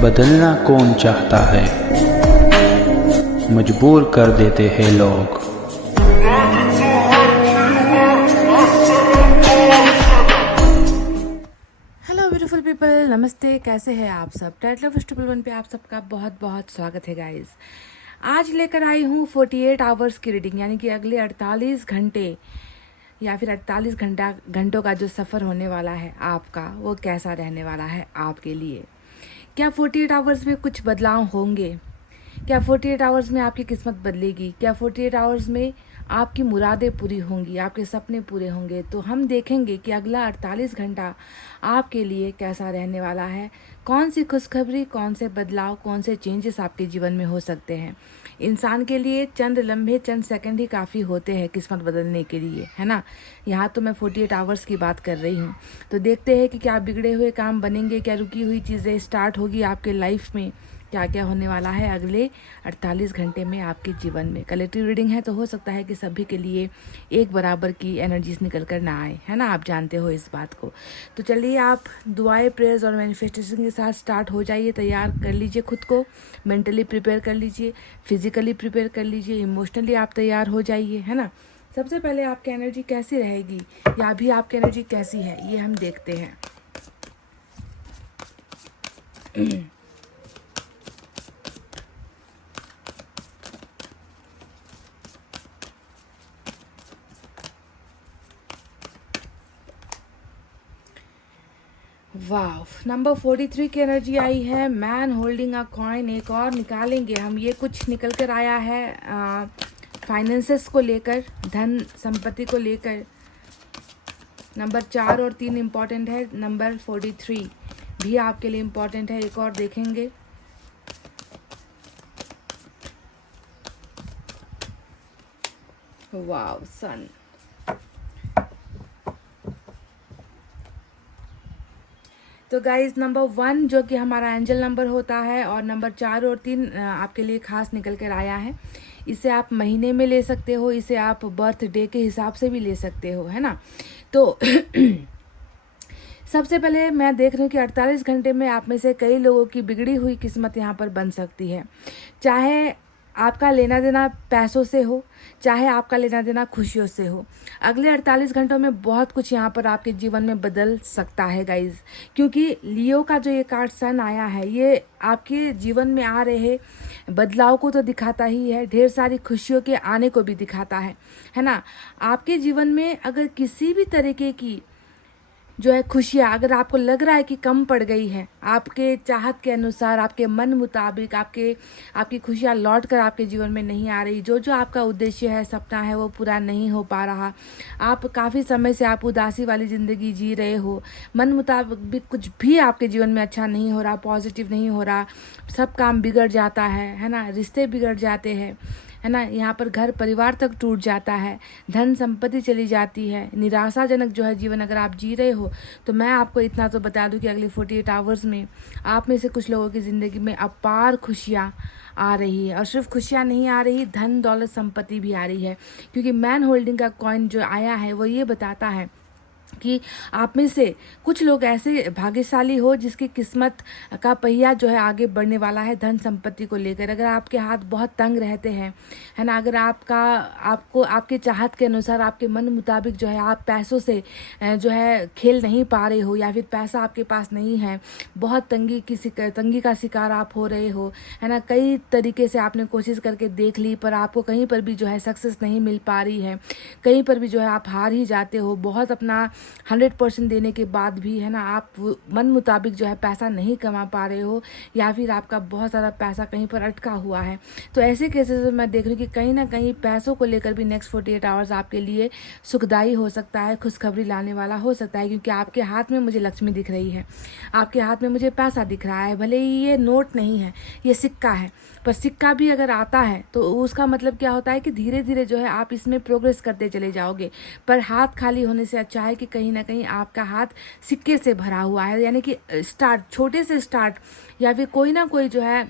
बदलना कौन चाहता है, मजबूर कर देते हैं लोग। हेलो ब्यूटीफुल पीपल, नमस्ते। कैसे हैं आप सब? टाइटल ऑफ ट्रिपल वन पे आप सबका बहुत बहुत स्वागत है गाइस। आज लेकर आई हूँ 48 आवर्स की रीडिंग, यानी कि अगले 48 घंटे या फिर 48 घंटों का जो सफ़र होने वाला है आपका, वो कैसा रहने वाला है आपके लिए। क्या 48 आवर्स में कुछ बदलाव होंगे? क्या 48 आवर्स में आपकी किस्मत बदलेगी? क्या 48 आवर्स में आपकी मुरादें पूरी होंगी, आपके सपने पूरे होंगे? तो हम देखेंगे कि अगला 48 घंटा आपके लिए कैसा रहने वाला है। कौन सी खुशखबरी, कौन से बदलाव, कौन से चेंजेस आपके जीवन में हो सकते हैं। इंसान के लिए चंद लम्हे, चंद सेकंड ही काफ़ी होते हैं किस्मत बदलने के लिए, है ना। यहाँ तो मैं 48 आवर्स की बात कर रही हूँ। तो देखते हैं कि क्या बिगड़े हुए काम बनेंगे, क्या रुकी हुई चीज़ें स्टार्ट होगी आपके लाइफ में, क्या क्या होने वाला है अगले 48 घंटे में आपके जीवन में। कलेक्टिव रीडिंग है तो हो सकता है कि सभी के लिए एक बराबर की एनर्जीज निकल कर ना आए, है ना। आप जानते हो इस बात को। तो चलिए, आप दुआएं, प्रेयर्स और मैनिफेस्टेशन के साथ स्टार्ट हो जाइए। तैयार कर लीजिए खुद को, मेंटली प्रिपेयर कर लीजिए, फिजिकली प्रिपेयर कर लीजिए, इमोशनली आप तैयार हो जाइए, है ना। सबसे पहले आपकी एनर्जी कैसी रहेगी या अभी आपकी एनर्जी कैसी है, ये हम देखते हैं। वाह, नंबर 43 की एनर्जी आई है, मैन होल्डिंग अ कॉइन। एक और निकालेंगे हम। ये कुछ निकल कर आया है फाइनेंसेस को लेकर, धन संपत्ति को लेकर। नंबर 4 और 3 इम्पॉर्टेंट है, नंबर 43 भी आपके लिए इम्पॉर्टेंट है। एक और देखेंगे। वाह, सन। तो गाइज, नंबर 1 जो कि हमारा एंजल नंबर होता है, और नंबर 4 और 3 आपके लिए खास निकल कर आया है। इसे आप महीने में ले सकते हो, इसे आप बर्थडे के हिसाब से भी ले सकते हो, है ना। तो सबसे पहले मैं देख रही हूँ कि 48 घंटे में आप में से कई लोगों की बिगड़ी हुई किस्मत यहाँ पर बन सकती है। चाहे आपका लेना देना पैसों से हो, चाहे आपका लेना देना खुशियों से हो। अगले 48 घंटों में बहुत कुछ यहाँ पर आपके जीवन में बदल सकता है गाइज, क्योंकि लियो का जो ये कार्ड सन आया है, ये आपके जीवन में आ रहे बदलाव को तो दिखाता ही है, ढेर सारी खुशियों के आने को भी दिखाता है ना। आपके जीवन में अगर किसी भी तरीके की जो है खुशियाँ, अगर आपको लग रहा है कि कम पड़ गई है, आपके चाहत के अनुसार, आपके मन मुताबिक आपकी खुशियाँ लौट कर आपके जीवन में नहीं आ रही, जो आपका उद्देश्य है, सपना है, वो पूरा नहीं हो पा रहा, आप काफ़ी समय से आप उदासी वाली ज़िंदगी जी रहे हो, मन मुताबिक कुछ भी आपके जीवन में अच्छा नहीं हो रहा, पॉजिटिव नहीं हो रहा, सब काम बिगड़ जाता है ना, रिश्ते बिगड़ जाते हैं, है ना। यहाँ पर घर परिवार तक टूट जाता है, धन संपत्ति चली जाती है, निराशाजनक जो है जीवन अगर आप जी रहे हो, तो मैं आपको इतना तो बता दूं कि अगले 48 आवर्स में आप में से कुछ लोगों की ज़िंदगी में अपार खुशियाँ आ रही है। और सिर्फ खुशियाँ नहीं आ रही, धन दौलत संपत्ति भी आ रही है, क्योंकि मैन होल्डिंग का कॉइन जो आया है वो ये बताता है कि आप में से कुछ लोग ऐसे भाग्यशाली हो जिसकी किस्मत का पहिया जो है आगे बढ़ने वाला है धन संपत्ति को लेकर। अगर आपके हाथ बहुत तंग रहते हैं, है ना, अगर आपको आपके चाहत के अनुसार, आपके मन मुताबिक जो है आप पैसों से जो है खेल नहीं पा रहे हो, या फिर पैसा आपके पास नहीं है, बहुत तंगी का शिकार आप हो रहे हो, है ना। कई तरीके से आपने कोशिश करके देख ली, पर आपको कहीं पर भी जो है सक्सेस नहीं मिल पा रही है, कहीं पर भी जो है आप हार ही जाते हो। बहुत अपना 100% देने के बाद भी, है ना, आप मन मुताबिक जो है पैसा नहीं कमा पा रहे हो, या फिर आपका बहुत ज़्यादा पैसा कहीं पर अटका हुआ है। तो ऐसे केसेस में मैं देख रही हूँ कि कहीं ना कहीं पैसों को लेकर भी नेक्स्ट 48 आवर्स आपके लिए सुखदायी हो सकता है, खुशखबरी लाने वाला हो सकता है, क्योंकि आपके हाथ में मुझे लक्ष्मी दिख रही है, आपके हाथ में मुझे पैसा दिख रहा है। भले ही ये नोट नहीं है, ये सिक्का है, पर सिक्का भी अगर आता है तो उसका मतलब क्या होता है कि धीरे धीरे जो है आप इसमें प्रोग्रेस करते चले जाओगे। पर हाथ खाली होने से अच्छा है कि कहीं ना कहीं आपका हाथ सिक्के से भरा हुआ है, यानी कि स्टार्ट, छोटे से स्टार्ट, या फिर कोई ना कोई जो है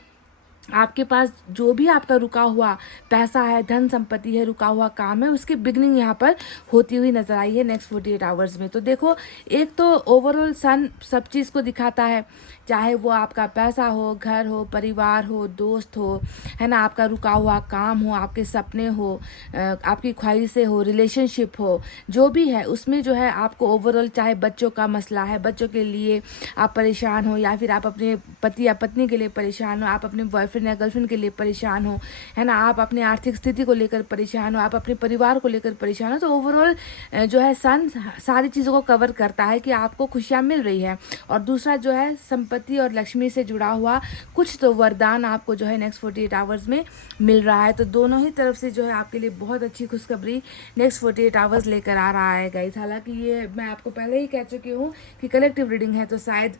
आपके पास जो भी आपका रुका हुआ पैसा है, धन संपत्ति है, रुका हुआ काम है, उसकी बिगनिंग यहाँ पर होती हुई नजर आई है नेक्स्ट 48 आवर्स में। तो देखो, एक तो ओवरऑल सन सब चीज़ को दिखाता है, चाहे वो आपका पैसा हो, घर हो, परिवार हो, दोस्त हो, है ना, आपका रुका हुआ काम हो, आपके सपने हो, आपकी ख्वाहिशें हो, रिलेशनशिप हो, जो भी है उसमें जो है आपको ओवरऑल, चाहे बच्चों का मसला है, बच्चों के लिए आप परेशान हो, या फिर आप अपने पति या पत्नी के लिए परेशान हो, आप अपने बॉयफ्रेंड या गर्लफ्रेंड के लिए परेशान हो, है ना, आप अपनी आर्थिक स्थिति को लेकर परेशान हो, आप अपने परिवार को लेकर परेशान हो, तो ओवरऑल जो है सन सारी चीज़ों को कवर करता है कि आपको खुशियाँ मिल रही है। और दूसरा जो है संपत्ति और लक्ष्मी से जुड़ा हुआ कुछ तो वरदान आपको जो है नेक्स्ट 48 आवर्स में मिल रहा है। तो दोनों ही तरफ से जो है आपके लिए बहुत अच्छी खुशखबरी नेक्स्ट 48 आवर्स लेकर आ रहा है गाइस। हालांकि ये मैं आपको पहले ही कह चुकी हूँ कि कलेक्टिव रीडिंग है, तो शायद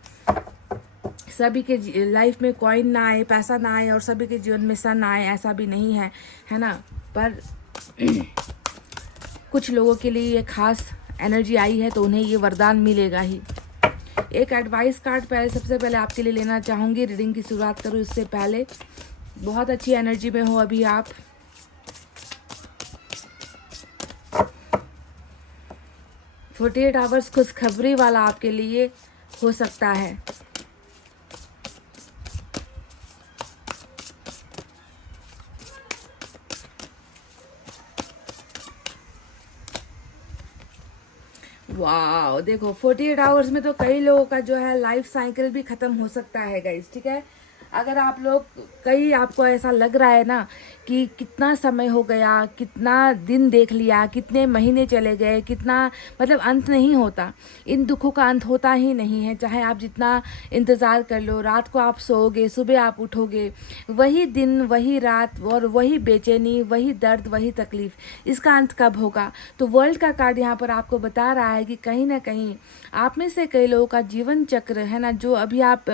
सभी के लाइफ में कॉइन ना आए, पैसा ना आए और सभी के जीवन में सन आए, ऐसा भी नहीं है, है ना। पर कुछ लोगों के लिए ये खास एनर्जी आई है तो उन्हें ये वरदान मिलेगा ही। एक एडवाइस कार्ड सबसे पहले आपके लिए लेना चाहूँगी। रीडिंग की शुरुआत करूँ इससे पहले, बहुत अच्छी एनर्जी में हो अभी आप। फोर्टी 48 आवर्स खुशखबरी वाला आपके लिए हो सकता है। वाह, देखो 48 आवर्स में तो कई लोगों का जो है लाइफ साइकिल भी खत्म हो सकता है गाइस, ठीक है। अगर आप लोग आपको ऐसा लग रहा है ना कि कितना समय हो गया, कितना दिन देख लिया, कितने महीने चले गए, कितना मतलब अंत नहीं होता, इन दुखों का अंत होता ही नहीं है। चाहे आप जितना इंतज़ार कर लो, रात को आप सोओगे, सुबह आप उठोगे, वही दिन, वही रात और वही बेचैनी, वही दर्द, वही तकलीफ, इसका अंत कब होगा। तो वर्ल्ड का कार्ड यहाँ पर आपको बता रहा है कि कहीं ना कहीं आप में से कई लोगों का जीवन चक्र है ना, जो अभी आप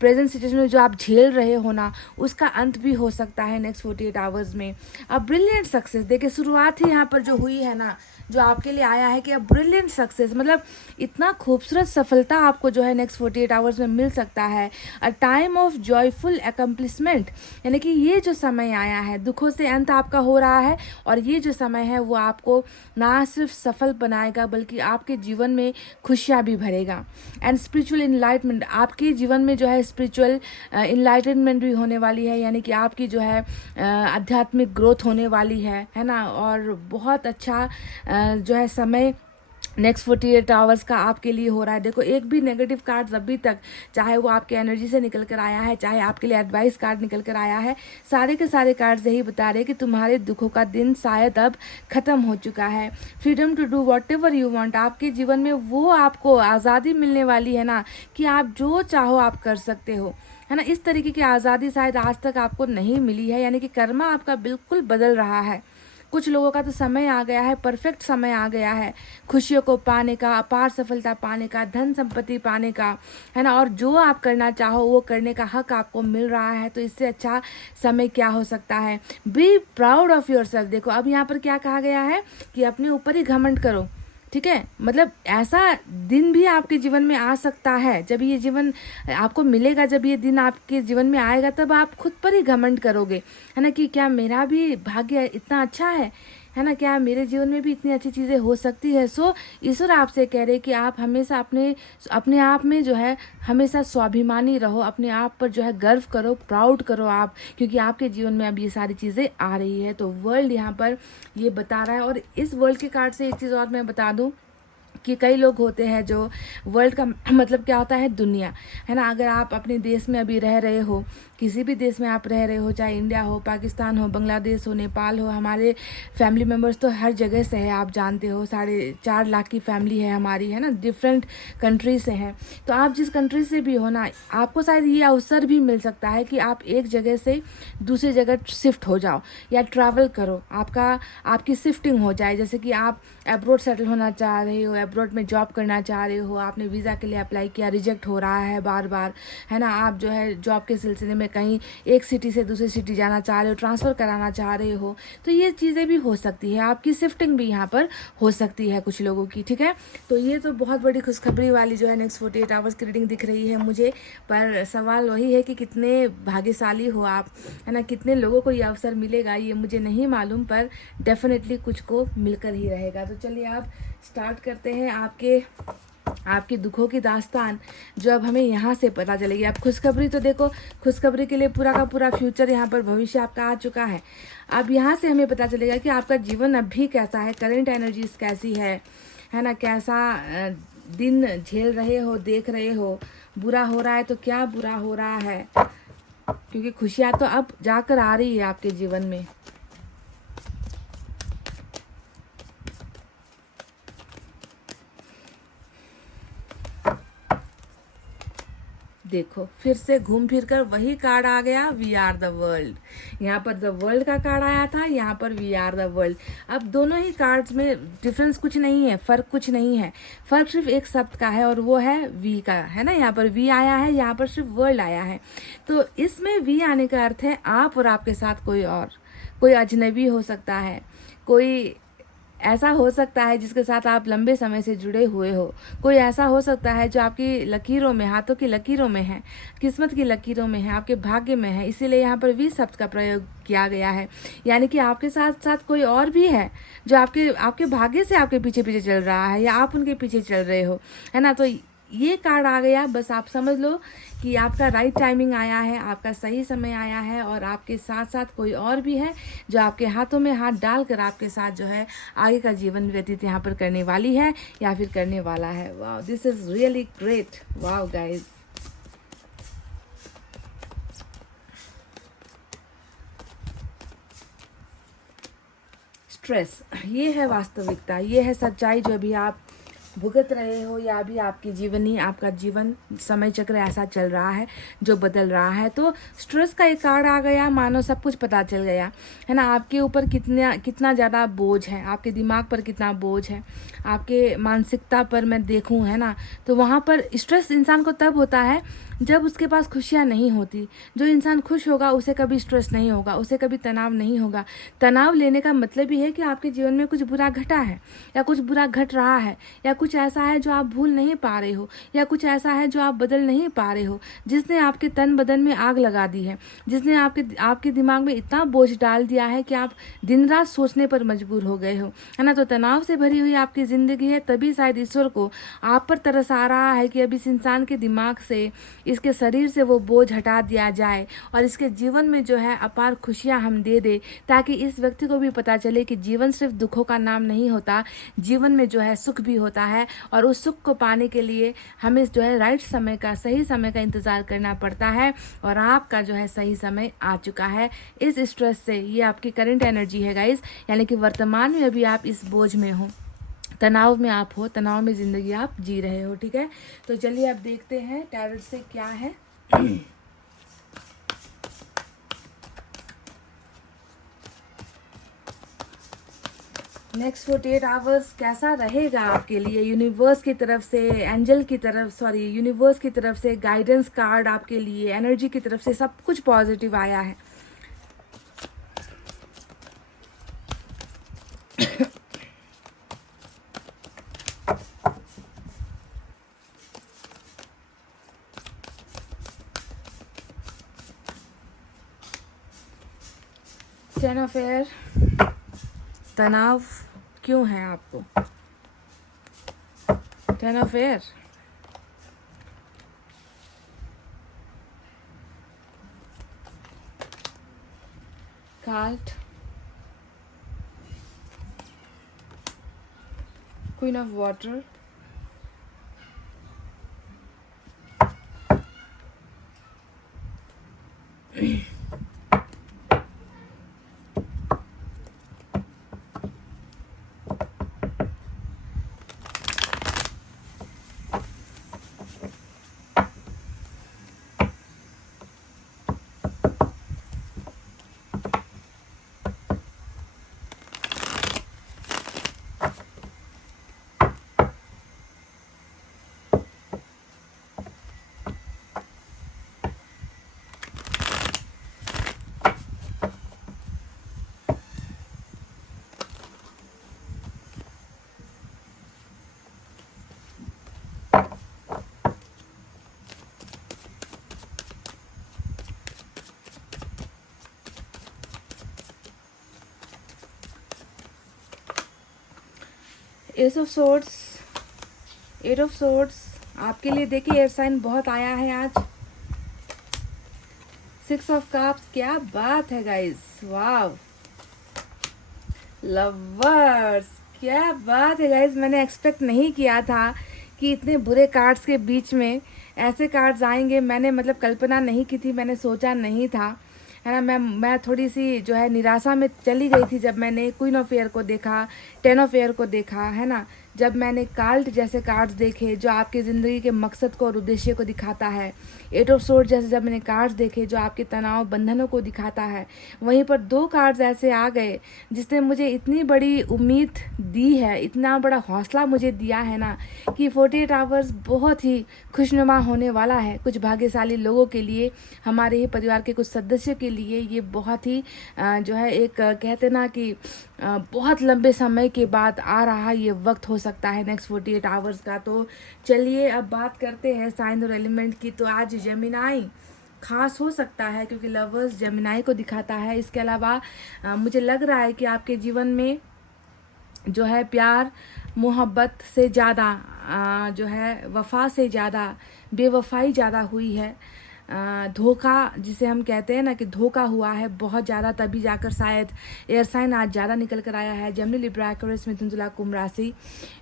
प्रेजेंट सिचुएशन में जो आप झेल रहे हो ना, उसका अंत भी हो सकता है नेक्स्ट 48 आवर्स में। अब ब्रिलियंट सक्सेस, देखिए शुरुआत ही यहाँ पर जो हुई है ना, जो आपके लिए आया है कि अब ब्रिलियंट सक्सेस, मतलब इतना खूबसूरत सफलता आपको जो है नेक्स्ट 48 आवर्स में मिल सकता है। A time of joyful accomplishment, यानी कि ये जो समय आया है, दुखों से अंत आपका हो रहा है, और ये जो समय है वो आपको ना सिर्फ सफल बनाएगा बल्कि आपके जीवन में खुशियाँ भी भरेगा। एंड स्पिरिचुअल इनलाइटमेंट, आपके जीवन में जो है स्पिरिचुअल इनलाइटनमेंट भी होने वाली है, यानी कि आपकी जो है आध्यात्मिक ग्रोथ होने वाली है ना। और बहुत अच्छा जो है समय नेक्स्ट 48 आवर्स का आपके लिए हो रहा है। देखो, एक भी नेगेटिव कार्ड्स अभी तक, चाहे वो आपके एनर्जी से निकल कर आया है, चाहे आपके लिए एडवाइस कार्ड निकल कर आया है, सारे के सारे कार्ड्स यही बता रहे हैं कि तुम्हारे दुखों का दिन शायद अब खत्म हो चुका है। Freedom to do whatever you want, आपके जीवन में वो आपको आज़ादी मिलने वाली है ना कि आप जो चाहो आप कर सकते हो, है ना। इस तरीके की आज़ादी शायद आज तक आपको नहीं मिली है, यानी कि कर्मा आपका बिल्कुल बदल रहा है। कुछ लोगों का तो समय आ गया है, परफेक्ट समय आ गया है खुशियों को पाने का, अपार सफलता पाने का, धन संपत्ति पाने का, है ना। और जो आप करना चाहो वो करने का हक आपको मिल रहा है। तो इससे अच्छा समय क्या हो सकता है। Be proud of your self. देखो, अब यहाँ पर क्या कहा गया है कि अपने ऊपर ही घमंड करो, ठीक है। मतलब ऐसा दिन भी आपके जीवन में आ सकता है, जब ये जीवन आपको मिलेगा, जब ये दिन आपके जीवन में आएगा, तब आप खुद पर ही घमंड करोगे, है ना, कि क्या मेरा भी भाग्य इतना अच्छा है ना, क्या मेरे जीवन में भी इतनी अच्छी चीज़ें हो सकती है। सो ईश्वर आपसे कह रहे कि आप हमेशा अपने आप में जो है हमेशा स्वाभिमानी रहो, अपने आप पर जो है गर्व करो, प्राउड करो आप, क्योंकि आपके जीवन में अब ये सारी चीज़ें आ रही है। तो वर्ल्ड यहाँ पर ये बता रहा है। और इस वर्ल्ड के कार्ड से एक चीज़ और मैं बता दूँ कि कई लोग होते हैं जो वर्ल्ड का मतलब क्या होता है, दुनिया, है ना। अगर आप अपने देश में अभी रह रहे हो, किसी भी देश में आप रह रहे हो, चाहे इंडिया हो, पाकिस्तान हो, बांग्लादेश हो, नेपाल हो, हमारे फैमिली मेम्बर्स तो हर जगह से है, आप जानते हो 4.5 लाख की फैमिली है हमारी, है ना, डिफरेंट कंट्री से हैं। तो आप जिस कंट्री से भी हो ना, आपको शायद ये अवसर भी मिल सकता है कि आप एक जगह से दूसरी जगह शिफ्ट हो जाओ या ट्रैवल करो, आपकी शिफ्टिंग हो जाए। जैसे कि आप एब्रोड सेटल होना चाह रहे हो, अब्रॉड में जॉब करना चाह रहे हो, आपने वीज़ा के लिए अप्लाई किया, रिजेक्ट हो रहा है बार बार, है ना, आप जो है जॉब के सिलसिले में कहीं एक सिटी से दूसरी सिटी जाना चाह रहे हो, ट्रांसफ़र कराना चाह रहे हो, तो ये चीज़ें भी हो सकती है, आपकी शिफ्टिंग भी यहाँ पर हो सकती है कुछ लोगों की, ठीक है। तो ये तो बहुत बड़ी खुशखबरी वाली जो है नेक्स्ट 48 आवर्स की रीडिंग दिख रही है मुझे। पर सवाल वही है कि कितने भाग्यशाली हो आप, है ना, कितने लोगों को ये अवसर मिलेगा ये मुझे नहीं मालूम, पर डेफिनेटली कुछ को मिलकर ही रहेगा। तो चलिए आप स्टार्ट करते हैं आपके दुखों की दास्तान, जो अब हमें यहाँ से पता चलेगी। अब खुशखबरी तो देखो, खुशखबरी के लिए पूरा का पूरा फ्यूचर यहाँ पर भविष्य आपका आ चुका है। अब यहाँ से हमें पता चलेगा कि आपका जीवन अभी कैसा है, करंट एनर्जीज कैसी है ना, कैसा दिन झेल रहे हो, देख रहे हो, बुरा हो रहा है तो क्या बुरा हो रहा है, क्योंकि खुशियाँ तो अब जाकर आ रही है आपके जीवन में। देखो फिर से घूम फिर कर वही कार्ड आ गया, वी आर द वर्ल्ड। यहाँ पर द वर्ल्ड का कार्ड आया था, यहाँ पर वी आर द वर्ल्ड। अब दोनों ही कार्ड्स में डिफरेंस कुछ नहीं है, फ़र्क कुछ नहीं है, फ़र्क सिर्फ एक शब्द का है और वो है वी का, है ना। यहाँ पर वी आया है, यहाँ पर सिर्फ वर्ल्ड आया है। तो इसमें वी आने का अर्थ है आप और आपके साथ कोई और, कोई अजनबी हो सकता है, कोई ऐसा हो सकता है जिसके साथ आप लंबे समय से जुड़े हुए हो, कोई ऐसा हो सकता है जो आपकी लकीरों में, हाथों की लकीरों में है, किस्मत की लकीरों में है, आपके भाग्य में है। इसीलिए यहाँ पर वी शब्द का प्रयोग किया गया है, यानी कि आपके साथ साथ कोई और भी है जो आपके भाग्य से आपके पीछे पीछे चल रहा है या आप उनके पीछे चल रहे हो, है ना। तो ये कार्ड आ गया, बस आप समझ लो कि आपका राइट टाइमिंग आया है, आपका सही समय आया है, और आपके साथ साथ कोई और भी है जो आपके हाथों में हाथ डालकर आपके साथ जो है आगे का जीवन व्यतीत यहाँ पर करने वाली है या फिर करने वाला है। Wow, this is really great. Wow guys, stress, ये है वास्तविकता, ये है सच्चाई जो अभी आप भुगत रहे हो, या अभी आपकी जीवनी, आपका जीवन समय चक्र ऐसा चल रहा है जो बदल रहा है। तो स्ट्रेस का एक कार्ड आ गया, मानो सब कुछ पता चल गया, है ना। आपके ऊपर कितना ज़्यादा बोझ है, आपके दिमाग पर कितना बोझ है, आपके मानसिकता पर मैं देखूं, है ना। तो वहाँ पर स्ट्रेस इंसान को तब होता है जब उसके पास खुशियाँ नहीं होती। जो इंसान खुश होगा उसे कभी स्ट्रेस नहीं होगा, उसे कभी तनाव नहीं होगा। तनाव लेने का मतलब ही है कि आपके जीवन में कुछ बुरा घटा है, या कुछ बुरा घट रहा है, या कुछ ऐसा है जो आप भूल नहीं पा रहे हो, या कुछ ऐसा है जो आप बदल नहीं पा रहे हो, जिसने आपके तन बदन में आग लगा दी है, जिसने आपके दिमाग में इतना बोझ डाल दिया है कि आप दिन रात सोचने पर मजबूर हो गए हो, है ना। तो तनाव से भरी हुई आपकी ज़िंदगी है, तभी शायद ईश्वर को आप पर तरस आ रहा है कि अब इस इंसान के दिमाग से, इसके शरीर से वो बोझ हटा दिया जाए और इसके जीवन में जो है अपार खुशियाँ हम दे दे, ताकि इस व्यक्ति को भी पता चले कि जीवन सिर्फ दुखों का नाम नहीं होता, जीवन में जो है सुख भी होता है, और उस सुख को पाने के लिए हमें जो है राइट समय का, सही समय का इंतज़ार करना पड़ता है, और आपका जो है सही समय आ चुका है। इस स्ट्रेस से, ये आपकी करंट एनर्जी है गाइज, यानी कि वर्तमान में अभी आप इस बोझ में हो, तनाव में आप हो, तनाव में ज़िंदगी आप जी रहे हो, ठीक है। तो चलिए अब देखते हैं टैरोट से क्या है। नेक्स्ट 48 आवर्स कैसा रहेगा आपके लिए, यूनिवर्स की तरफ से, यूनिवर्स की तरफ से गाइडेंस कार्ड आपके लिए, एनर्जी की तरफ से सब कुछ पॉजिटिव आया है। टेन ऑफ एयर, तनाव क्यों है आपको? Ten of air, card, queen of water, eight of swords आपके लिए देखिए एयर साइन बहुत आया है आज। 6 ऑफ कप्स, क्या बात है गाइस, वाव। लवर्स, क्या बात है गाइस, मैंने एक्सपेक्ट नहीं किया था कि इतने बुरे कार्ड्स के बीच में ऐसे कार्ड्स आएंगे। मैंने मतलब कल्पना नहीं की थी, मैंने सोचा नहीं था, है ना। मैं थोड़ी सी जो है निराशा में चली गई थी जब मैंने क्वीन ऑफ एयर को देखा, 10 ऑफ एयर को देखा, है ना। जब मैंने कार्ड जैसे कार्ड्स देखे जो आपकी ज़िंदगी के मकसद को और उद्देश्य को दिखाता है, 8 ऑफ सोर्ड जैसे जब मैंने कार्ड्स देखे जो आपके तनाव बंधनों को दिखाता है, वहीं पर 2 कार्ड्स ऐसे आ गए जिसने मुझे इतनी बड़ी उम्मीद दी है, इतना बड़ा हौसला मुझे दिया है ना कि 48 आवर्स बहुत ही खुशनुमा होने वाला है। कुछ भाग्यशाली लोगों के लिए, हमारे ही परिवार के कुछ सदस्यों के लिए ये बहुत ही जो है एक कहते ना कि बहुत लंबे समय के बाद आ रहा ये वक्त हो सकता है नेक्स्ट 48 आवर्स का। तो चलिए अब बात करते हैं साइन और एलिमेंट की। तो आज जेमिनाई खास हो सकता है क्योंकि लवर्स जेमिनाई को दिखाता है। इसके अलावा मुझे लग रहा है कि आपके जीवन में जो है प्यार मोहब्बत से ज़्यादा जो है वफा से ज़्यादा बेवफाई ज़्यादा हुई है। धोखा जिसे हम कहते हैं ना कि धोखा हुआ है बहुत ज़्यादा, तभी जाकर शायद एयर साइन आज ज़्यादा निकल कर आया है। जेमिनी, लिब्रा, एक्वेरियस, मिथुन, तुला, कुंभ राशि।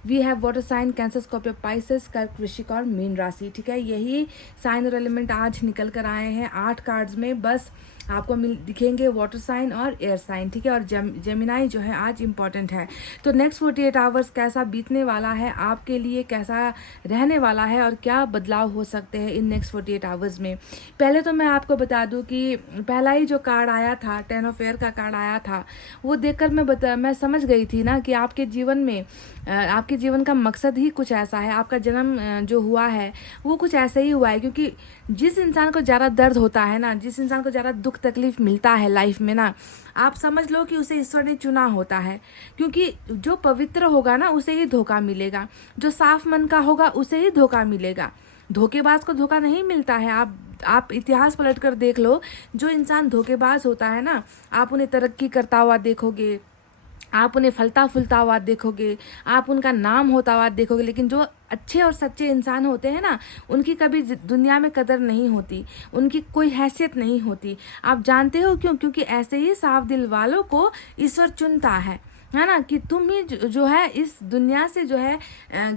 We have water sign Cancer, Scorpio, Pisces, कर्क, वृश्चिक और मीन राशि। ठीक है, यही साइन और एलिमेंट आज निकल कर आए हैं 8 कार्ड्स में। बस आपको दिखेंगे वाटर साइन और एयर साइन। ठीक है, और जेमिनाई जो है आज इम्पॉर्टेंट है। तो नेक्स्ट 48 आवर्स कैसा बीतने वाला है आपके लिए, कैसा रहने वाला है और क्या बदलाव हो सकते हैं इन नेक्स्ट 48 आवर्स में। पहले तो मैं आपको बता दूं कि पहला ही जो कार्ड आया था 10 ऑफ एयर का कार्ड आया था, वो देखकर मैं समझ गई थी ना कि आपके जीवन में आपके जीवन का मकसद ही कुछ ऐसा है। आपका जन्म जो हुआ है वो कुछ ऐसे ही हुआ है, क्योंकि जिस इंसान को ज़्यादा दर्द होता है ना, जिस इंसान को ज़्यादा दुख तकलीफ मिलता है लाइफ में ना, आप समझ लो कि उसे ईश्वर ने चुना होता है। क्योंकि जो पवित्र होगा ना उसे ही धोखा मिलेगा, जो साफ मन का होगा उसे ही धोखा मिलेगा। धोखेबाज को धोखा नहीं मिलता है। आप इतिहास पलट कर देख लो, जो इंसान धोखेबाज होता है ना, आप उन्हें तरक्की करता हुआ देखोगे, आप उन्हें फलता फूलता हुआ देखोगे, आप उनका नाम होता हुआ देखोगे। लेकिन जो अच्छे और सच्चे इंसान होते हैं ना, उनकी कभी दुनिया में कदर नहीं होती, उनकी कोई हैसियत नहीं होती। आप जानते हो क्यों? क्योंकि ऐसे ही साफ दिल वालों को ईश्वर चुनता है ना। कि तुम ही जो है इस दुनिया से जो है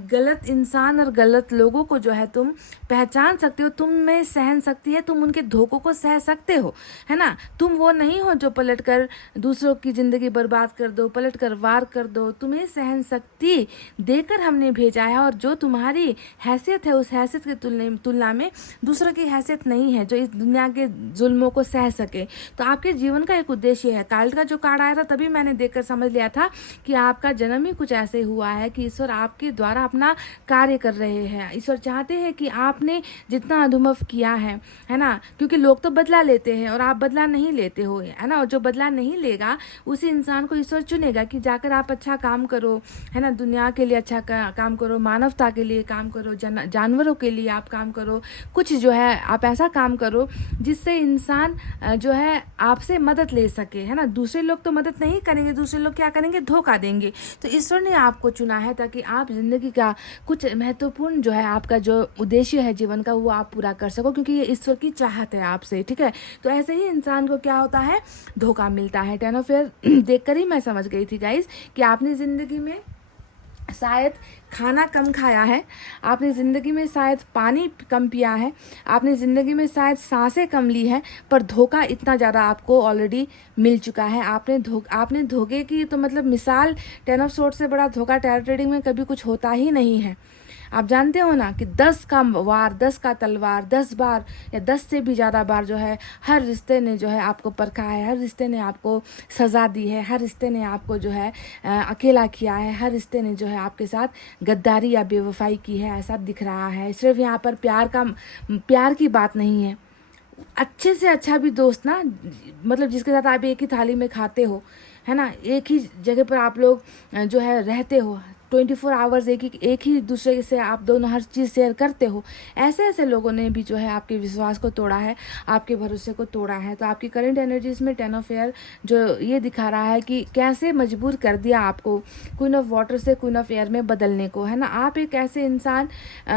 गलत इंसान और गलत लोगों को जो है तुम पहचान सकते हो, तुम में सहन शक्ति है, तुम उनके धोखों को सह सकते हो, है ना। तुम वो नहीं हो जो पलट कर दूसरों की ज़िंदगी बर्बाद कर दो, पलट कर वार कर दो। तुम्हें सहन शक्ति देकर हमने भेजा है, और जो तुम्हारी हैसियत है उस हैसियत की तुलना में दूसरों की हैसियत नहीं है जो इस दुनिया के जुल्मों को सह सके। तो आपके जीवन का एक उद्देश्य है। काल्ड का जो कार्ड आया था तभी मैंने देखकर समझ लिया था कि आपका जन्म ही कुछ ऐसे हुआ है कि ईश्वर आपके द्वारा अपना कार्य कर रहे हैं। ईश्वर चाहते हैं कि आपने जितना अधूमव किया है ना, क्योंकि लोग तो बदला लेते हैं और आप बदला नहीं लेते हो, है ना। और जो बदला नहीं लेगा उसी इंसान को ईश्वर चुनेगा कि जाकर आप अच्छा काम करो, है ना। दुनिया के लिए अच्छा काम करो, मानवता के लिए काम करो, जानवरों के लिए आप काम करो, कुछ जो है आप ऐसा काम करो जिससे इंसान जो है आपसे मदद ले सके, है ना। दूसरे लोग तो मदद नहीं करेंगे, दूसरे लोग क्या करेंगे, धोखा देंगे। तो ईश्वर ने आपको चुना है ताकि आप जिंदगी का कुछ महत्वपूर्ण जो है आपका जो उद्देश्य है जीवन का वो आप पूरा कर सको, क्योंकि ये ईश्वर की चाहत है आपसे। ठीक है, तो ऐसे ही इंसान को क्या होता है, धोखा मिलता है। 10 ऑफ एयर देखकर ही मैं समझ गई थी गाइस कि आपने ज़िंदगी में शायद खाना कम खाया है, आपने ज़िंदगी में शायद पानी कम पिया है, आपने ज़िंदगी में शायद सांसें कम ली है, पर धोखा इतना ज़्यादा आपको ऑलरेडी मिल चुका है। आपने धोखे की तो मतलब मिसाल 10 ऑफ सोर्ड से बड़ा धोखा टैरो ट्रेडिंग में कभी कुछ होता ही नहीं है। आप जानते हो ना कि 10 का वार, 10 का तलवार, 10 बार या 10 से भी ज़्यादा बार जो है हर रिश्ते ने जो है आपको परखा है, हर रिश्ते ने आपको सज़ा दी है, हर रिश्ते ने आपको जो है अकेला किया है, हर रिश्ते ने जो है आपके साथ गद्दारी या बेवफाई की है, ऐसा दिख रहा है। सिर्फ यहाँ पर प्यार की बात नहीं है, अच्छे से अच्छा भी दोस्त ना, मतलब जिसके साथ आप एक ही थाली में खाते हो, है ना, एक ही जगह पर आप लोग जो है रहते हो, 24 आवर्स एक ही दूसरे से आप दोनों हर चीज़ शेयर करते हो, ऐसे ऐसे लोगों ने भी जो है आपके विश्वास को तोड़ा है, आपके भरोसे को तोड़ा है। तो आपकी करंट एनर्जीज में 10 ऑफ एयर जो ये दिखा रहा है कि कैसे मजबूर कर दिया आपको क्वीन ऑफ वाटर से क्वीन ऑफ एयर में बदलने को, है ना। आप एक ऐसे इंसान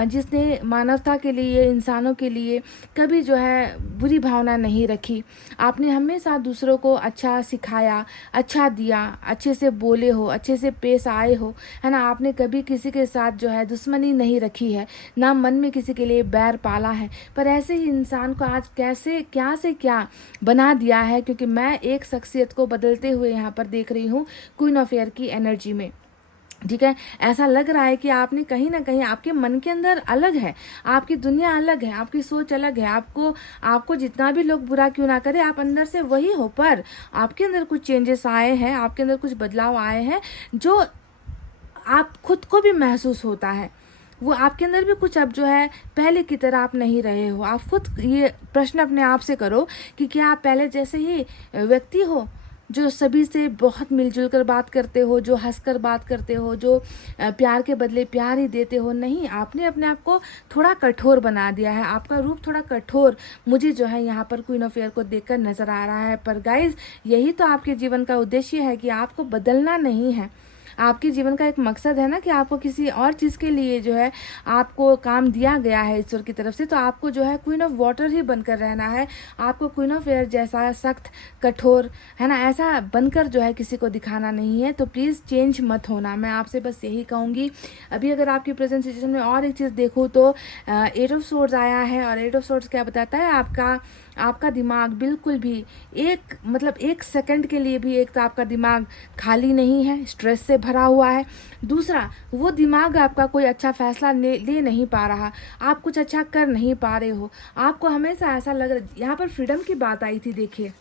जिसने मानवता के लिए, इंसानों के लिए कभी जो है बुरी भावना नहीं रखी। आपने हमेशा दूसरों को अच्छा सिखाया, अच्छा दिया, अच्छे से बोले हो, अच्छे से पेश आए हो, है ना। आपने कभी किसी के साथ जो है दुश्मनी नहीं रखी है, ना मन में किसी के लिए बैर पाला है। पर ऐसे ही इंसान को आज कैसे क्या से क्या बना दिया है, क्योंकि मैं एक शख्सियत को बदलते हुए यहाँ पर देख रही हूँ क्वीन ऑफ एयर की एनर्जी में, ठीक है। ऐसा लग रहा है कि आपने कहीं ना कहीं आपके मन के अंदर अलग है, आपकी दुनिया अलग है, आपकी सोच अलग है। आपको जितना भी लोग बुरा क्यों ना करे, आप अंदर से वही हो, पर आपके अंदर कुछ चेंजेस आए हैं, आपके अंदर कुछ बदलाव आए हैं जो आप खुद को भी महसूस होता है। वो आपके अंदर भी कुछ अब जो है पहले की तरह आप नहीं रहे हो। आप खुद ये प्रश्न अपने आप से करो कि क्या आप पहले जैसे ही व्यक्ति हो, जो सभी से बहुत मिलजुल कर बात करते हो, जो हंसकर बात करते हो, जो प्यार के बदले प्यार ही देते हो। नहीं, आपने अपने आप को थोड़ा कठोर बना दिया है, आपका रूप थोड़ा कठोर मुझे जो है यहाँ पर क्वीन ऑफ एयर को देखकर नज़र आ रहा है। पर गाइज, यही तो आपके जीवन का उद्देश्य है कि आपको बदलना नहीं है। आपके जीवन का एक मकसद है ना कि आपको किसी और चीज़ के लिए जो है आपको काम दिया गया है ईश्वर की तरफ से, तो आपको जो है क्वीन ऑफ वाटर ही बनकर रहना है। आपको क्वीन ऑफ एयर जैसा सख्त, कठोर, है ना, ऐसा बनकर जो है किसी को दिखाना नहीं है। तो प्लीज़ चेंज मत होना, मैं आपसे बस यही कहूँगी। अभी अगर आपकी प्रेजेंट सिचुएशन में और एक चीज़ देखूँ तो 8 ऑफ सोर्ड्स आया है, और 8 ऑफ सोर्ड्स क्या बताता है, आपका दिमाग बिल्कुल भी एक सेकंड के लिए भी, एक तो आपका दिमाग खाली नहीं है, स्ट्रेस से भरा हुआ है। दूसरा, वो दिमाग आपका कोई अच्छा फैसला ले नहीं पा रहा, आप कुछ अच्छा कर नहीं पा रहे हो। आपको हमेशा ऐसा लग रहा, यहाँ पर फ्रीडम की बात आई थी, देखिए,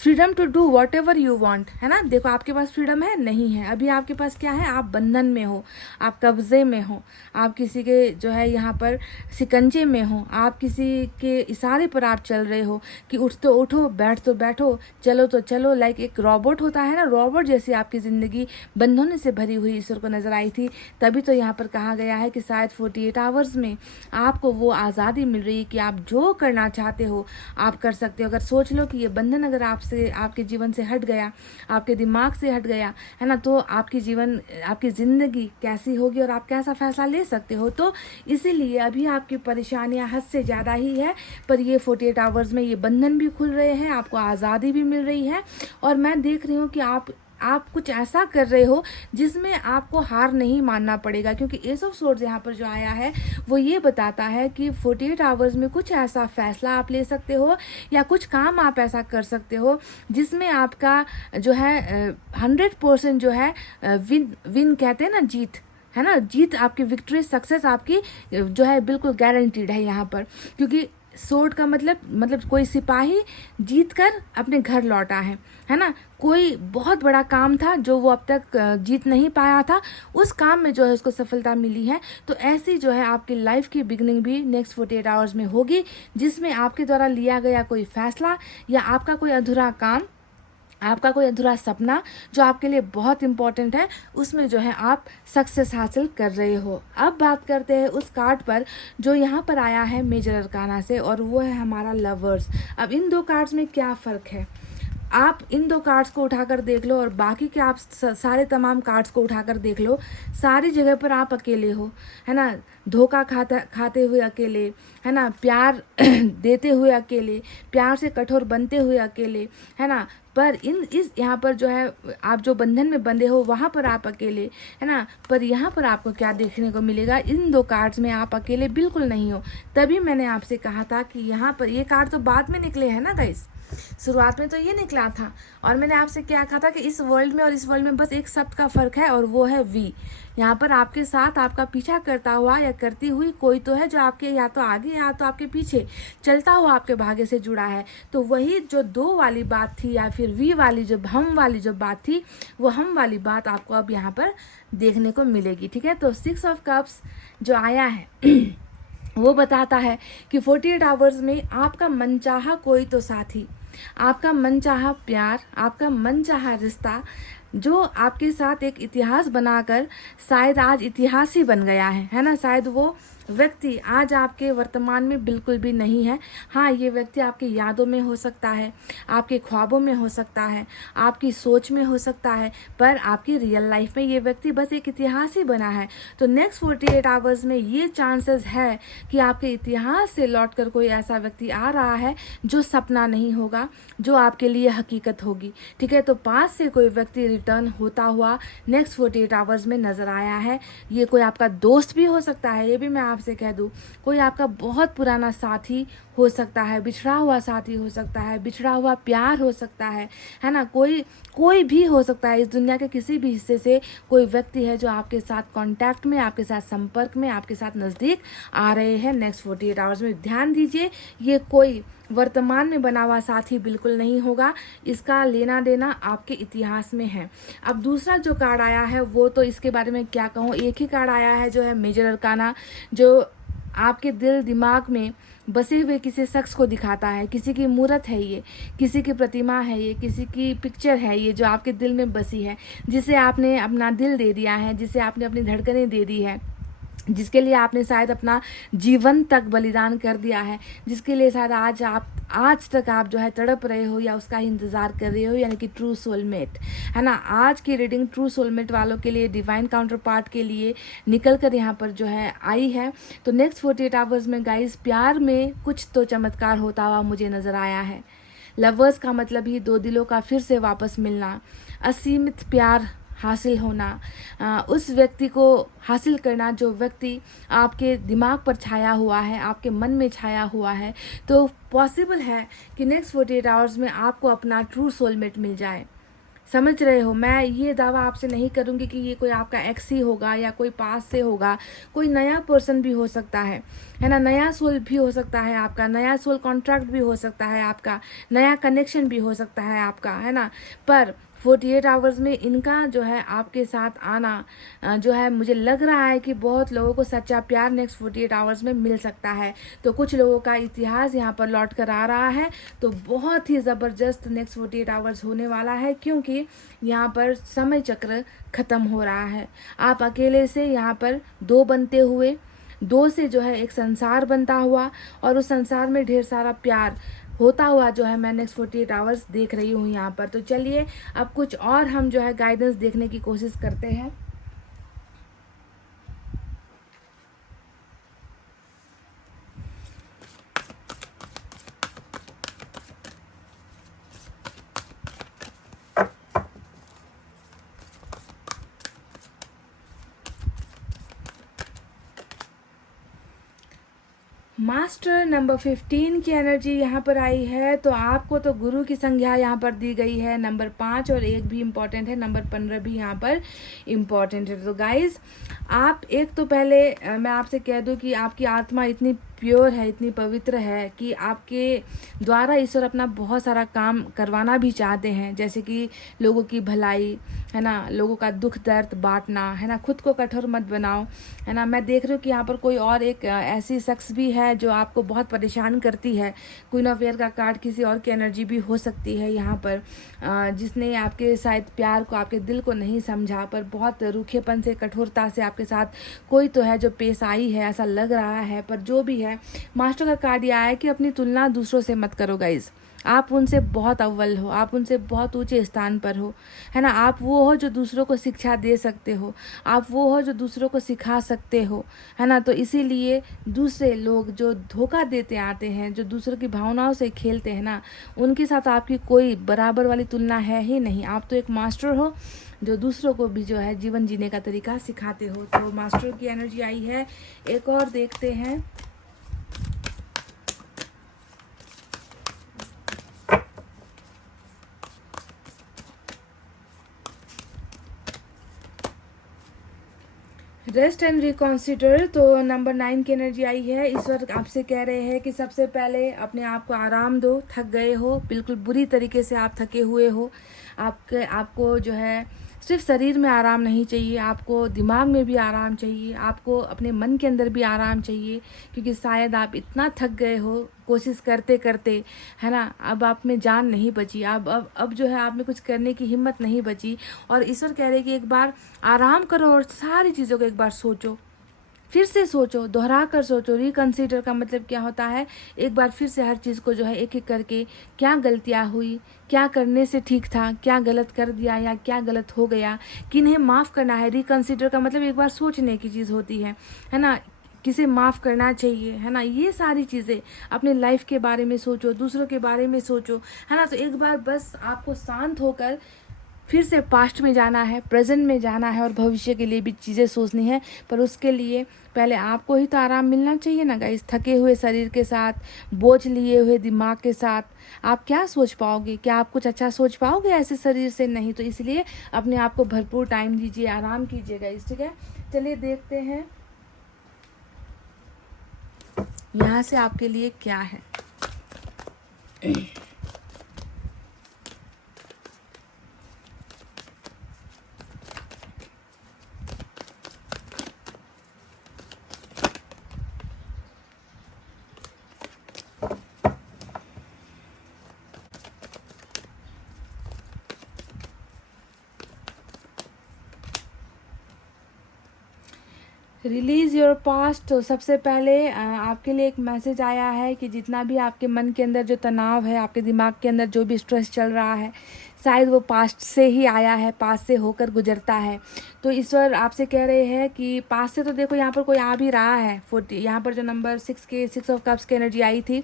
freedom to do whatever you want, है ना। देखो, आपके पास फ्रीडम है, नहीं है। अभी आपके पास क्या है, आप बंधन में हो, आप कब्जे में हो, आप किसी के जो है यहाँ पर सिकंजे में हो, आप किसी के इशारे पर आप चल रहे हो कि उठ तो उठो, बैठ तो बैठो, चलो तो चलो। लाइक एक रोबोट होता है ना, रोबोट जैसी आपकी ज़िंदगी बंधनों से भरी हुई ईश्वर को नज़र आई थी। तभी तो यहाँ पर कहा गया है कि शायद 48 आवर्स में आपको वो आज़ादी मिल रही है कि आप जो करना चाहते हो आप कर सकते हो। अगर सोच लो कि ये बंधन अगर आपके जीवन से हट गया, आपके दिमाग से हट गया, है ना, तो आपकी ज़िंदगी कैसी होगी और आप कैसा फैसला ले सकते हो। तो इसीलिए अभी आपकी परेशानियां हद से ज़्यादा ही है, पर ये 48 आवर्स में ये बंधन भी खुल रहे हैं, आपको आज़ादी भी मिल रही है। और मैं देख रही हूँ कि आप कुछ ऐसा कर रहे हो जिसमें आपको हार नहीं मानना पड़ेगा, क्योंकि एस ऑफ सोर्ड्स यहाँ पर जो आया है वो ये बताता है कि 48 आवर्स में कुछ ऐसा फैसला आप ले सकते हो, या कुछ काम आप ऐसा कर सकते हो जिसमें आपका जो है 100% जो है विन कहते हैं ना, जीत, है ना, जीत आपकी, विक्ट्री, सक्सेस आपकी जो है बिल्कुल गारंटीड है यहाँ पर। क्योंकि सोर्ड का मतलब कोई सिपाही जीत कर अपने घर लौटा है ना। कोई बहुत बड़ा काम था जो वो अब तक जीत नहीं पाया था, उस काम में जो है उसको सफलता मिली है। तो ऐसी जो है आपकी लाइफ की बिगनिंग भी नेक्स्ट 48 आवर्स में होगी, जिसमें आपके द्वारा लिया गया कोई फैसला या आपका कोई अधूरा काम, आपका कोई अधूरा सपना जो आपके लिए बहुत इम्पोर्टेंट है, उसमें जो है आप सक्सेस हासिल कर रहे हो। अब बात करते हैं उस कार्ड पर जो यहाँ पर आया है मेजर अरकाना से, और वो है हमारा लवर्स। अब इन दो कार्ड्स में क्या फ़र्क है, आप इन दो कार्ड्स को उठाकर देख लो और बाकी के आप सारे तमाम कार्ड्स को उठाकर देख लो। सारी जगह पर आप अकेले हो, है ना, धोखा खाते हुए अकेले, है ना, प्यार देते हुए अकेले, प्यार से कठोर बनते हुए अकेले, है ना। पर इस यहाँ पर जो है आप जो बंधन में बंधे हो वहाँ पर आप अकेले, है ना। पर यहाँ पर आपको क्या देखने को मिलेगा, इन दो कार्ड्स में आप अकेले बिल्कुल नहीं हो। तभी मैंने आपसे कहा था कि यहाँ पर ये कार्ड तो बाद में निकले हैं ना गाइस, शुरुआत में तो ये निकला था। और मैंने आपसे क्या कहा था कि इस वर्ल्ड में और इस वर्ल्ड में बस एक शब्द का फ़र्क है, और वो है वी। यहाँ पर आपके साथ आपका पीछा करता हुआ या करती हुई कोई तो है जो आपके या तो आगे या तो आपके पीछे चलता हुआ आपके भाग्य से जुड़ा है। तो वही जो दो वाली बात थी या फिर वी वाली जो हम वाली जो बात थी, वो हम वाली बात आपको अब यहाँ पर देखने को मिलेगी, ठीक है। तो 6 ऑफ कप्स जो आया है वो बताता है कि 48 आवर्स में आपका मनचाहा कोई तो साथी, आपका मनचाहा प्यार, आपका मनचाहा रिश्ता जो आपके साथ एक इतिहास बनाकर शायद आज इतिहास ही बन गया है ना। शायद वो व्यक्ति आज आपके वर्तमान में बिल्कुल भी नहीं है। हाँ, ये व्यक्ति आपकी यादों में हो सकता है, आपके ख्वाबों में हो सकता है, आपकी सोच में हो सकता है, पर आपकी रियल लाइफ में ये व्यक्ति बस एक इतिहास ही बना है। तो नेक्स्ट 48 आवर्स में ये चांसेस है कि आपके इतिहास से लौटकर कोई ऐसा व्यक्ति आ रहा है जो सपना नहीं होगा, जो आपके लिए हकीकत होगी। ठीक है, तो पास से कोई व्यक्ति रिटर्न होता हुआ नेक्स्ट 48 आवर्स में नज़र आया है। ये कोई आपका दोस्त भी हो सकता है, ये भी मैं आपसे कह दूं। कोई आपका बहुत पुराना साथी हो सकता है, बिछड़ा हुआ साथी हो सकता है, बिछड़ा हुआ प्यार हो सकता है ना। कोई भी हो सकता है। इस दुनिया के किसी भी हिस्से से कोई व्यक्ति है जो आपके साथ कांटेक्ट में, आपके साथ संपर्क में, आपके साथ नज़दीक आ रहे हैं नेक्स्ट 48 आवर्स में। ध्यान दीजिए, ये कोई वर्तमान में बना हुआ साथी बिल्कुल नहीं होगा। इसका लेना देना आपके इतिहास में है। अब दूसरा जो कार्ड आया है वो तो इसके बारे में क्या कहूँ, एक ही कार्ड आया है जो है मेजर अरकाना, जो आपके दिल दिमाग में बसे हुए किसी शख्स को दिखाता है। किसी की मूर्त है ये, किसी की प्रतिमा है ये, किसी की पिक्चर है ये जो आपके दिल में बसी है, जिसे आपने अपना दिल दे दिया है, जिसे आपने अपनी धड़कनें दे दी है, जिसके लिए आपने शायद अपना जीवन तक बलिदान कर दिया है, जिसके लिए शायद आज तक आप जो है तड़प रहे हो या उसका इंतज़ार कर रहे हो, यानी कि ट्रू सोलमेट है ना। आज की रीडिंग ट्रू सोलमेट वालों के लिए, डिवाइन काउंटर पार्ट के लिए निकल कर यहाँ पर जो है आई है। तो नेक्स्ट 48 आवर्स में गाइस प्यार में कुछ तो चमत्कार होता हुआ मुझे नज़र आया है। लवर्स का मतलब ही दो दिलों का फिर से वापस मिलना, असीमित प्यार हासिल होना, उस व्यक्ति को हासिल करना जो व्यक्ति आपके दिमाग पर छाया हुआ है, आपके मन में छाया हुआ है। तो पॉसिबल है कि नेक्स्ट 48 आवर्स में आपको अपना ट्रू सोलमेट मिल जाए। समझ रहे हो, मैं ये दावा आपसे नहीं करूँगी कि ये कोई आपका एक्स ही होगा या कोई पास से होगा। कोई नया पर्सन भी हो सकता है ना, नया सोल भी हो सकता है आपका, नया सोल कॉन्ट्रैक्ट भी हो सकता है आपका, नया कनेक्शन भी हो सकता है आपका, है ना। पर 48 आवर्स में इनका जो है आपके साथ आना जो है, मुझे लग रहा है कि बहुत लोगों को सच्चा प्यार नेक्स्ट 48 आवर्स में मिल सकता है। तो कुछ लोगों का इतिहास यहाँ पर लौट कर आ रहा है। तो बहुत ही ज़बरदस्त नेक्स्ट 48 आवर्स होने वाला है, क्योंकि यहाँ पर समय चक्र ख़त्म हो रहा है। आप अकेले से यहाँ पर दो बनते हुए, दो से जो है एक संसार बनता हुआ, और उस संसार में ढेर सारा प्यार होता हुआ जो है मैं नेक्स्ट 48 आवर्स देख रही हूँ यहाँ पर। तो चलिए अब कुछ और हम जो है गाइडेंस देखने की कोशिश करते हैं। मास्टर नंबर 15 की एनर्जी यहाँ पर आई है। तो आपको तो गुरु की संज्ञा यहाँ पर दी गई है। नंबर 5 और 1 भी इम्पॉर्टेंट है, नंबर 15 भी यहाँ पर इम्पॉर्टेंट है। तो गाइज आप एक तो पहले मैं आपसे कह दूँ कि आपकी आत्मा इतनी प्योर है, इतनी पवित्र है कि आपके द्वारा ईश्वर अपना बहुत सारा काम करवाना भी चाहते हैं, जैसे कि लोगों की भलाई, है ना, लोगों का दुख दर्द बांटना, है ना। खुद को कठोर मत बनाओ, है ना। मैं देख रही हूँ कि यहाँ पर कोई और एक ऐसी शख्स भी है जो आपको बहुत परेशान करती है। क्वीन ऑफ एयर का कार्ड किसी और की एनर्जी भी हो सकती है यहाँ पर, जिसने आपके शायद प्यार को, आपके दिल को नहीं समझा, पर बहुत रूखेपन से, कठोरता से आपके साथ कोई तो है जो पेश आई है, ऐसा लग रहा है। पर जो भी है, मास्टर का कार्ड यह है कि अपनी तुलना दूसरों से मत करो गाइज। आप उनसे बहुत अव्वल हो, आप उनसे बहुत ऊंचे स्थान पर हो, है ना। आप वो हो जो दूसरों को शिक्षा दे सकते हो, आप वो हो जो दूसरों को सिखा सकते हो, है ना। तो इसीलिए दूसरे लोग जो धोखा देते आते हैं, जो दूसरों की भावनाओं से खेलते हैं ना, उनके साथ आपकी कोई बराबर वाली तुलना है ही नहीं। आप तो एक मास्टर हो जो दूसरों को भी जो है जीवन जीने का तरीका सिखाते हो। तो मास्टर की एनर्जी आई है। एक और देखते हैं। Rest and reconsider. तो नंबर 9 की एनर्जी आई है। ईश्वर आपसे कह रहे हैं कि सबसे पहले अपने आप को आराम दो। थक गए हो, बिल्कुल बुरी तरीके से आप थके हुए हो। आपको जो है सिर्फ शरीर में आराम नहीं चाहिए, आपको दिमाग में भी आराम चाहिए, आपको अपने मन के अंदर भी आराम चाहिए, क्योंकि शायद आप इतना थक गए हो कोशिश करते करते, है ना। अब आप में जान नहीं बची, अब जो है आप में कुछ करने की हिम्मत नहीं बची, और ईश्वर कह रहे कि एक बार आराम करो और सारी चीज़ों को एक बार सोचो, फिर से सोचो, दोहरा कर सोचो। रिकंसीडर का मतलब क्या होता है, एक बार फिर से हर चीज़ को जो है एक एक करके, क्या गलतियाँ हुई, क्या करने से ठीक था, क्या गलत कर दिया या क्या गलत हो गया, किन्हें माफ़ करना है। रिकंसीडर का मतलब एक बार सोचने की चीज़ होती है ना, किसे माफ़ करना चाहिए, है ना। ये सारी चीज़ें अपने लाइफ के बारे में सोचो, दूसरों के बारे में सोचो, है ना। तो एक बार बस आपको शांत होकर फिर से पास्ट में जाना है, प्रेजेंट में जाना है और भविष्य के लिए भी चीज़ें सोचनी है। पर उसके लिए पहले आपको ही तो आराम मिलना चाहिए ना गाइस। थके हुए शरीर के साथ, बोझ लिए हुए दिमाग के साथ आप क्या सोच पाओगे, क्या आप कुछ अच्छा सोच पाओगे ऐसे शरीर से? नहीं। तो इसलिए अपने आप को भरपूर टाइम दीजिए, आराम कीजिए गाइस, ठीक है। चलिए देखते हैं यहाँ से आपके लिए क्या है। Release your past. तो सबसे पहले आपके लिए एक मैसेज आया है कि जितना भी आपके मन के अंदर जो तनाव है, आपके दिमाग के अंदर जो भी स्ट्रेस चल रहा है, शायद वो पास्ट से ही आया है, पास्ट से होकर गुजरता है। तो ईश्वर आपसे कह रहे हैं कि पास्ट से तो देखो यहाँ पर कोई आ भी रहा है। 40 यहाँ पर जो नंबर 6 ऑफ कप्स की एनर्जी आई थी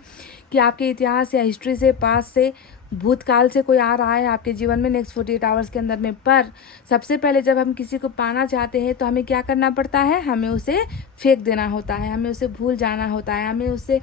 कि आपके इतिहास या हिस्ट्री से, पास्ट से, भूतकाल से कोई आ रहा है आपके जीवन में नेक्स्ट 48 आवर्स के अंदर में। पर सबसे पहले जब हम किसी को पाना चाहते हैं तो हमें क्या करना पड़ता है, हमें उसे फेंक देना होता है, हमें उसे भूल जाना होता है, हमें उसे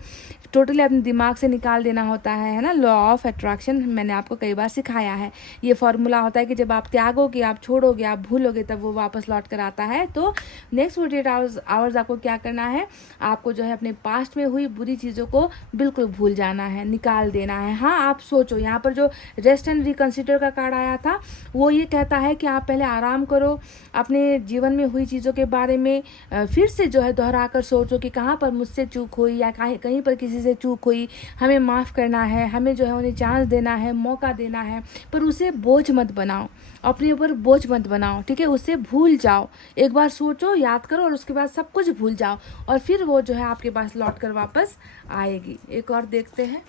टोटली अपने दिमाग से निकाल देना होता है ना। लॉ ऑफ अट्रैक्शन मैंने आपको कई बार सिखाया है। ये फॉर्मूला होता है कि जब आप त्यागोगे, आप छोड़ोगे, आप भूलोगे, तब वो वापस लौट कर आता है। तो नेक्स्ट 48 आवर्स आपको क्या करना है, आपको जो है अपने पास्ट में हुई बुरी चीज़ों को बिल्कुल भूल जाना है, निकाल देना है। हाँ, आप सोचो, यहाँ पर जो रेस्ट एंड रिकंसिडर का कार्ड आया था वो ये कहता है कि आप पहले आराम करो, अपने जीवन में हुई चीज़ों के बारे में फिर से जो है दोहरा कर सोचो कि कहाँ पर मुझसे चूक हुई या कहीं पर किसी से चूक हुई, हमें माफ़ करना है, हमें जो है उन्हें चांस देना है, मौका देना है। पर उसे बोझ मत बनाओ, अपने ऊपर बोझ मत बनाओ, ठीक है। उसे भूल जाओ, एक बार सोचो, याद करो और उसके बाद सब कुछ भूल जाओ, और फिर वो जो है आपके पास लौट कर वापस आएगी। एक और देखते हैं।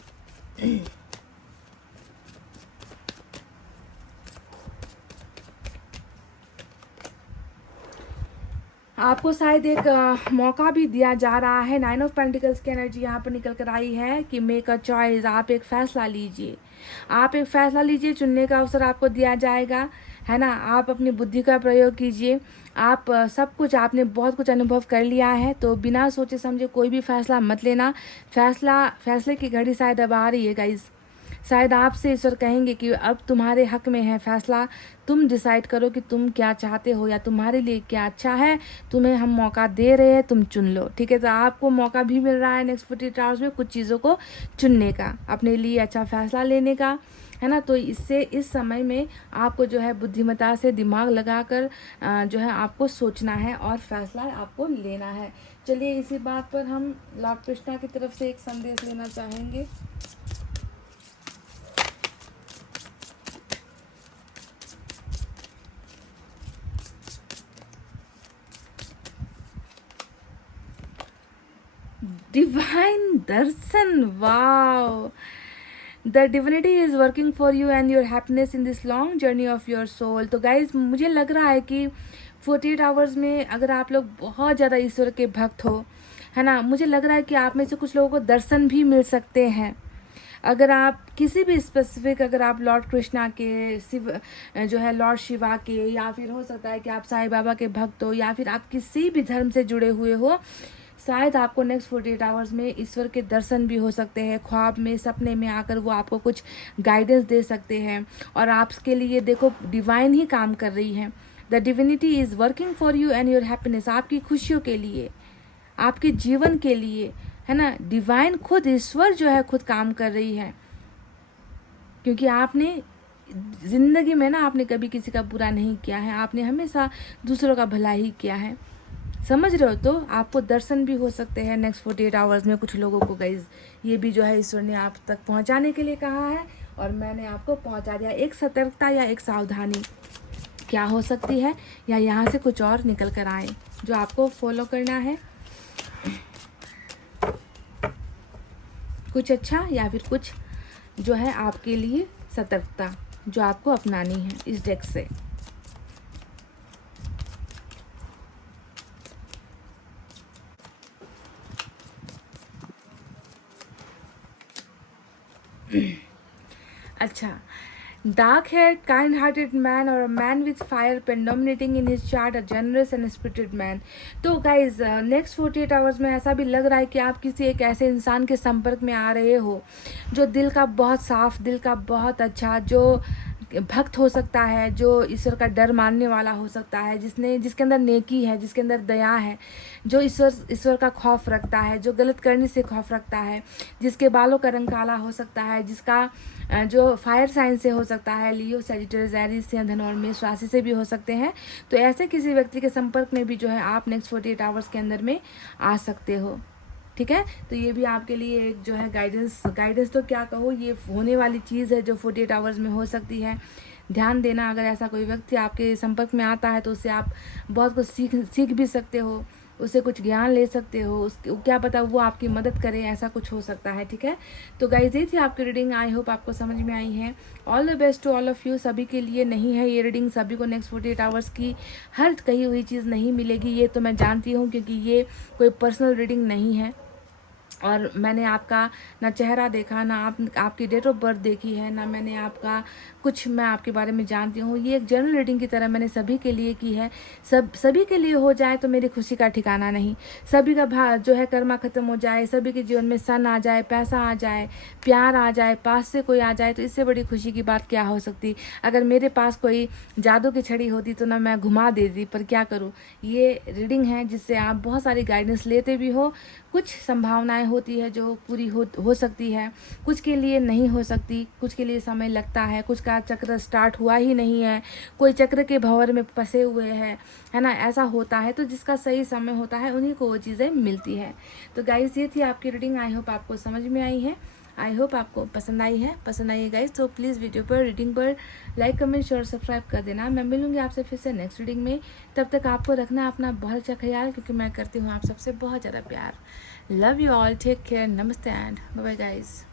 आपको शायद एक मौका भी दिया जा रहा है। 9 ऑफ पेंटिकल्स की एनर्जी यहाँ पर निकल कर आई है कि मेक अ चॉइस, आप एक फ़ैसला लीजिए, आप एक फ़ैसला लीजिए, चुनने का अवसर आपको दिया जाएगा, है ना। आप अपनी बुद्धि का प्रयोग कीजिए। आप सब कुछ, आपने बहुत कुछ अनुभव कर लिया है, तो बिना सोचे समझे कोई भी फ़ैसला मत लेना। फैसले की घड़ी शायद अब आ रही है गाइस। शायद आपसे ईश्वर कहेंगे कि अब तुम्हारे हक में है फैसला, तुम डिसाइड करो कि तुम क्या चाहते हो या तुम्हारे लिए क्या अच्छा है। तुम्हें हम मौका दे रहे हैं, तुम चुन लो, ठीक है। तो आपको मौका भी मिल रहा है नेक्स्ट 48 आवर्स में कुछ चीज़ों को चुनने का, अपने लिए अच्छा फैसला लेने का, है ना। तो इससे इस समय में आपको जो है बुद्धिमत्ता से दिमाग लगाकर जो है आपको सोचना है और फैसला आपको लेना है। चलिए इसी बात पर हम लॉर्ड कृष्णा की तरफ से एक संदेश लेना चाहेंगे। Divine darshan, wow. The divinity is working for you and your happiness in this long journey of your soul. तो guys, मुझे लग रहा है कि 48 आवर्स में अगर आप लोग बहुत ज़्यादा ईश्वर के भक्त हो, है ना, मुझे लग रहा है कि आप में से कुछ लोगों को दर्शन भी मिल सकते हैं। अगर आप किसी भी स्पेसिफिक, अगर आप लॉर्ड कृष्णा के, शिव जो है लॉर्ड शिवा के, या फिर हो सकता है कि आप साईं बाबा के भक्त हो, या फिर आप किसी भी धर्म से जुड़े हुए हो, शायद आपको नेक्स्ट 48 आवर्स में ईश्वर के दर्शन भी हो सकते हैं। ख्वाब में, सपने में आकर वो आपको कुछ गाइडेंस दे सकते हैं, और आपके लिए देखो डिवाइन ही काम कर रही है। The divinity is working for you and your happiness, आपकी खुशियों के लिए, आपके जीवन के लिए, है ना। डिवाइन खुद, ईश्वर जो है खुद काम कर रही है, क्योंकि आपने ज़िंदगी में ना आपने कभी किसी का बुरा नहीं किया है, आपने हमेशा दूसरों का भला ही किया है, समझ रहे हो। तो आपको दर्शन भी हो सकते हैं नेक्स्ट 48 आवर्स में कुछ लोगों को गाइज। ये भी जो है ईश्वर ने आप तक पहुंचाने के लिए कहा है और मैंने आपको पहुंचा दिया। एक सतर्कता या एक सावधानी क्या हो सकती है, या यहाँ से कुछ और निकल कर आए जो आपको फॉलो करना है, कुछ अच्छा या फिर कुछ जो है आपके लिए सतर्कता जो आपको अपनानी है इस डेक से। अच्छा, dark haired, kind hearted man or a man with fire predominating in his chart, a generous and spirited man। तो गाइज नेक्स्ट 48 आवर्स में ऐसा भी लग रहा है कि आप किसी एक ऐसे इंसान के संपर्क में आ रहे हो जो दिल का बहुत साफ, दिल का बहुत अच्छा, जो भक्त हो सकता है, जो ईश्वर का डर मानने वाला हो सकता है, जिसके अंदर नेकी है, जिसके अंदर दया है, जो ईश्वर का खौफ रखता है, जो गलत करने से खौफ रखता है, जिसके बालों का रंग काला हो सकता है, जिसका जो फायर साइन से हो सकता है, लियो, सजिटेरियस, एरीज, धनु और मेष राशि से भी हो सकते हैं। तो ऐसे किसी व्यक्ति के संपर्क में भी जो है आप नेक्स्ट 48 आवर्स के अंदर में आ सकते हो, ठीक है। तो ये भी आपके लिए एक जो है गाइडेंस तो क्या कहो, ये होने वाली चीज़ है जो 48 आवर्स में हो सकती है। ध्यान देना, अगर ऐसा कोई व्यक्ति आपके संपर्क में आता है तो उससे आप बहुत कुछ सीख भी सकते हो, उससे कुछ ज्ञान ले सकते हो, उसके क्या पता वो आपकी मदद करे, ऐसा कुछ हो सकता है, ठीक है। तो गाइस ये थी आपकी रीडिंग, आई होप आपको समझ में आई है। All the best to all of you. सभी के लिए नहीं है ये रीडिंग, सभी को नेक्स्ट 48 आवर्स की हर कही हुई चीज़ नहीं मिलेगी, ये तो मैं जानती हूँ, क्योंकि ये कोई पर्सनल रीडिंग नहीं है और मैंने आपका ना चेहरा देखा, ना आपकी डेट ऑफ बर्थ देखी है, ना मैंने आपका कुछ मैं आपके बारे में जानती हूँ। ये एक जनरल रीडिंग की तरह मैंने सभी के लिए की है। सभी के लिए हो जाए तो मेरी खुशी का ठिकाना नहीं। सभी का जो है कर्मा ख़त्म हो जाए, सभी के जीवन में सन आ जाए, पैसा आ जाए, प्यार आ जाए, पास से कोई आ जाए, तो इससे बड़ी खुशी की बात क्या हो सकती। अगर मेरे पास कोई जादू की छड़ी होती तो ना मैं घुमा देती, पर क्या करूँ। ये रीडिंग है जिससे आप बहुत सारी गाइडेंस लेते भी हो। कुछ संभावनाएं होती है जो पूरी हो सकती है, कुछ के लिए नहीं हो सकती, कुछ के लिए समय लगता है, कुछ का चक्र स्टार्ट हुआ ही नहीं है, कोई चक्र के भंवर में फंसे हुए हैं, है ना, ऐसा होता है। तो जिसका सही समय होता है उन्हीं को वो चीज़ें मिलती है। तो गाइस ये थी आपकी रीडिंग, आई होप आपको समझ में आई है, आई होप आपको पसंद आई है गाइस। तो प्लीज़ वीडियो पर रीडिंग पर लाइक, कमेंट, शेयर, सब्सक्राइब कर देना। मैं मिलूंगी आपसे फिर से नेक्स्ट रीडिंग में। तब तक आपको रखना अपना बहुत अच्छा ख्याल, क्योंकि मैं करती हूँ आप सबसे बहुत ज़्यादा प्यार। Love you all, take care, नमस्ते एंड बाय बाय गाइस।